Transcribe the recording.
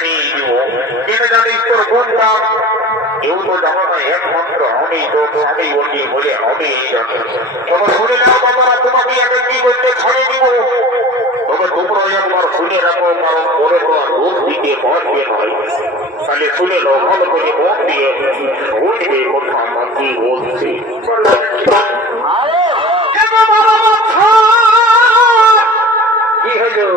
ছাড়িয়ে দিব কিন্তু জানিস তোর বোনটা কেউ তো জানো না একমাত্র আমি তোর স্বামী বলি বলে আমি তবে শুনে নাও বাবারা তোমাকে আমি কি করতে ছাড়িয়ে দিব তবে তোমরা একবার শুনে রাখো কারণ পরে তো রোগ দিতে পারবে নয় তাহলে শুনে নাও ভালো করে মন দিয়ে শুনবে কথা আমার কি বলছে কি হলো